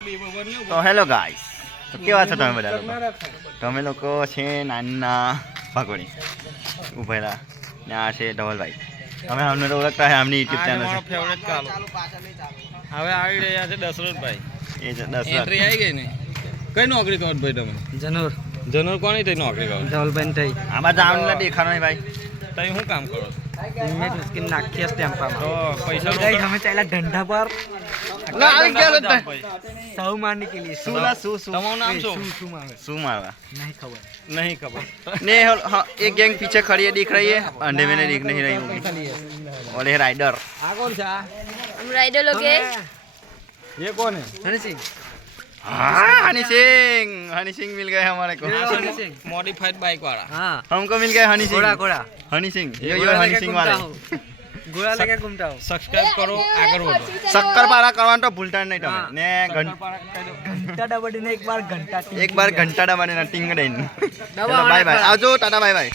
તો hello guys, તો કેવા છો તમે બધા લોકો? તમે લોકો છે નાના ભાગોડી ઉભેલા ને આ છે ધવલભાઈ. અમે અમને તો ઓળખતા છે, આમની યુટ્યુબ ચેનલ છે. ફેવરેટ ચાલો હવે આવી રહ્યા છે દશરથભાઈ. એ છે દસ એન્ટ્રી આવી ગઈ ને. કઈ નોકરી કરો ભાઈ તમે? જનોર જનરલ કોની થઈ નોકરી કરો? ધવલભાઈ થઈ આમાં જાણ દેખાડો નહીં ભાઈ. તઈ શું કામ કરો? ઇમેજ સ્કીન નાખીએ સ્ટેમ્પામાં તો પૈસા ગાઈસ અમે ચાલ્યા ધંધા પર ના આવી ગયા હતા. સૌ મારને કે લીએ શું ના શું શું તમારું નામ શું? શું મારે શું મારવા નહીં ખબર નહીં ખબર. ने हाँ, एक गैंग पीछे खड़ी है, दिख रही है, अंधे में नहीं दिख नहीं रही होगी. और ये राइडर આ કોણ છે આ हम राइडर लोग हैं। ये कौन है? હનસિંહ हाँ हनी सिंह मिल गए हमारे को. हनी सिंह મોડિફાઈડ બાઇક વાળા. हाँ हमको मिल गए हनी सिंह. घोड़ा घोड़ा हनी सिंह ये घोड़ा हनी लेके सिंह घूमता वाले. हूँ घोड़ा लेके घूमता हूँ સબસ્ક્રાઇબ કરો, આગળ વધો. शक्कर पारा करवाना तो भूलता नहीं हाँ. તમે ने ઘંટા ડબડીને એક બાર ઘંટા एक बार घंटा दबाने ना टिंग देन. दबा चलो बाय बाय. आओ टाटा बाय बाय.